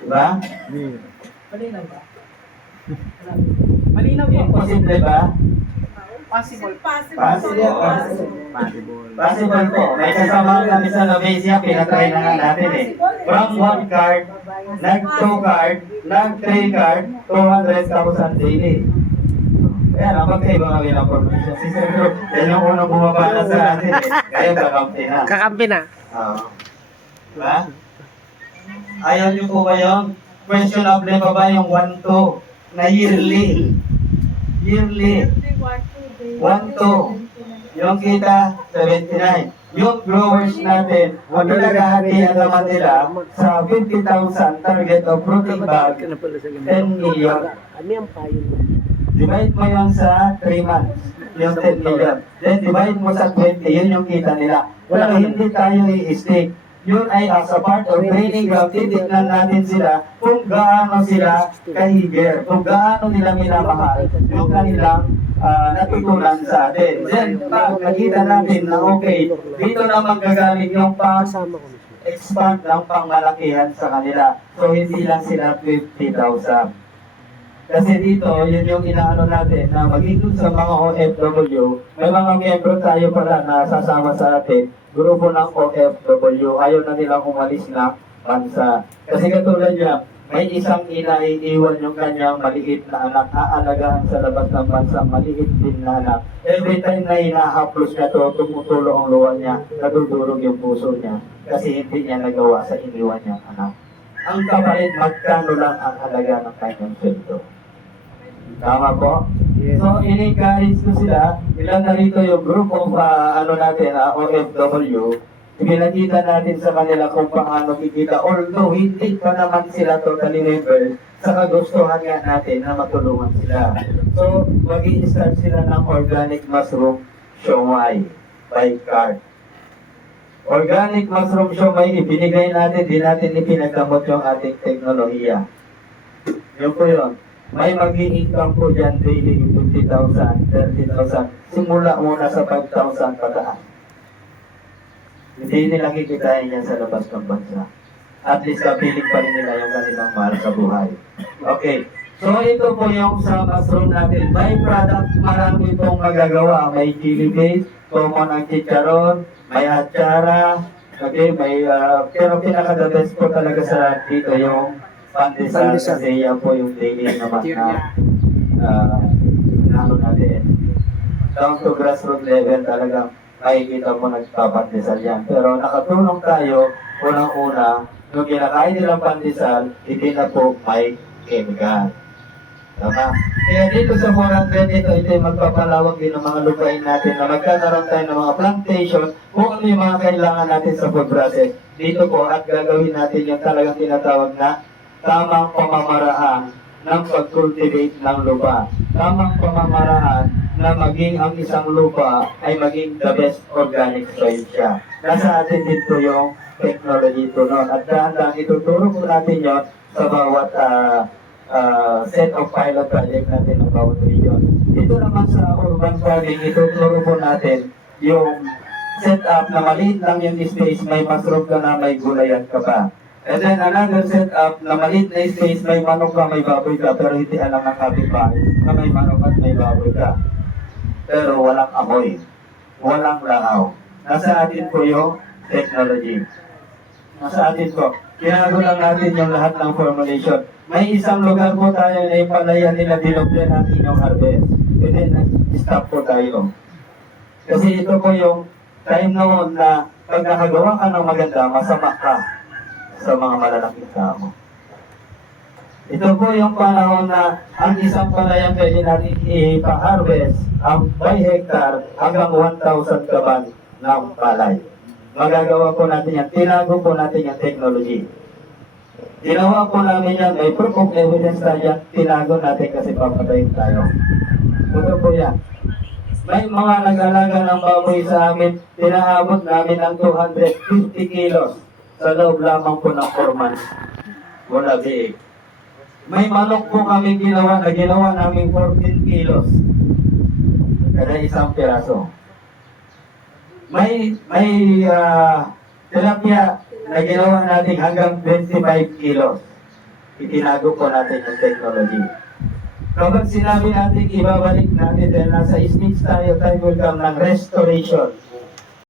Diba? Malinaw ba? Malinaw po. Imposible ba? Possible. Possible. Possible po. May kasama kami sa Novesia, pinatry na nga natin eh. From 1 card, nag-2 card, nag-3 card, 200,000 daily. Kaya na, magkaiba kami ng formation. Si Sir Drew, yan yung unang bumabala sa atin eh. Ngayon, kakampi na. Kakampi na. Diba? Ayaw niyo po ba yung questionable pa ba yung 1-2 na yearly? Yearly. 1-2. Yung kita, 79. Yung growers natin, pinagahatian naman nila sa 50,000 target of fruiting bag, 10 million. Divide mo yun sa 3 months, yung 10 million. Then divide mo sa 20, yun yung kita nila. Pero hindi tayo i-stick. Yun ay as a part of training ground, titignan natin sila kung gaano sila kahiger, kung gaano nila minamahal yung kanilang natutunan sa atin. Then, pag nakita natin na okay, dito na magagaling yung pang-expand ng pangmalakihan sa kanila. So, hindi lang sila 50,000. Kasi dito, yun yung inaano natin na magiging sa mga OFW, may mga miyembro tayo pala na sasama sa atin, grupo ng OFW, ayaw na nilang umalis na bansa. Kasi katulad niya, may isang ina iiwan yung kanyang maliit na anak, aalagaan sa labas ng bansa, maliit din na anak. Every time na ina-upload niya to, tumutulo ang luha niya, nadudurog yung puso niya, kasi hindi niya nagawa sa iniwan niyang anak. Ang kapalit, magkano lang ang halaga ng kanyang sweldo. Tama po? Yes. So, in-encourage ko sila, ilan na rito yung group of OFW, pinakita natin sa kanila kung paano kikita. Although, hindi pa naman sila totally level, sa kagustuhan nga natin na matulungan sila. So, mag-i-start sila ng organic mushroom siomai by card. Organic mushroom siomai, ibinigay natin, di natin ipinagdamot yung ating teknolohiya. Yun po yun. May mag-i-income po dyan daily 50,000, 30,000. Simula muna sa 5,000 pataas. Hindi nila kikitain yan sa labas ng bansa. At least kapiling pa rin nila yung kanilang mahal sa buhay. Okay. So ito po yung sa mushroom natin. May product, marami itong magagawa. May chili paste, common ang chicharon, may atsara, okay, may, pero pinaka-the best po talaga sa dito yung pandesal kasi yan po yung daily naman na natin. Down to grassroots level talagang makikita mo nagpapandesal yan. Pero nakatulong tayo, unang-una, nung kinakain nilang pandesal, hindi na po may chemical. Tama? Kaya dito sa 400 ito yung magpapalawag din ng mga lupain natin na magkakaroon tayo ng mga plantation kung ano yung mga kailangan natin sa food process. Dito po at gagawin natin yung talagang tinatawag na tamang pamamaraan ng pag-cultivate ng lupa. Tamang pamamaraan na maging ang isang lupa ay maging the best organic soil siya. Nasa atin dito yung technology ito noon. At dahan-dahan ituturo po natin yon sa bawat set of pilot project natin ng bawat region. Dito naman sa urban farming, ituturo po natin yung setup na maliit lang yung space, may mushroom ka na, may gulayan ka pa. And then another setup na maliit na space, may manok ka, may baboy ka, pero hindi alam ng kapitbahay na may manok at may baboy ka. Pero walang amoy, walang langaw. Nasa atin po yung technology. Nasa atin po. Kinago lang natin yung lahat ng formulation. May isang lugar po tayo na ipalaya nila, dinoble natin yung harvest. And then stop po tayo. Kasi ito po yung time noon na pag nakagawa ka ng maganda, masama ka sa mga malalaking tao. Ito po yung panahon na ang isang palayan pwede natin ipa-harvest ang by hectare hanggang 1,000 kaban ng palay. Magagawa po natin yan. Tinago po natin yung technology. Ginawa po namin yan. May proof of evidence tayo. Tinago natin kasi papatayin tayo. Ito po yan. May mga nag-alaga ng baboy sa amin. Tinaabot namin ng 250 kilos sa loob lamang po ng 4 months. Wala biig. May manok po kami ginawa na ginawa namin 14 kilos. Kada isang piraso. May tilapia na ginawa natin hanggang 25 kilos. itinago po natin yung technology. Kapag sinabi natin ibabalik natin dahil nasa stage tayo will come ng restoration.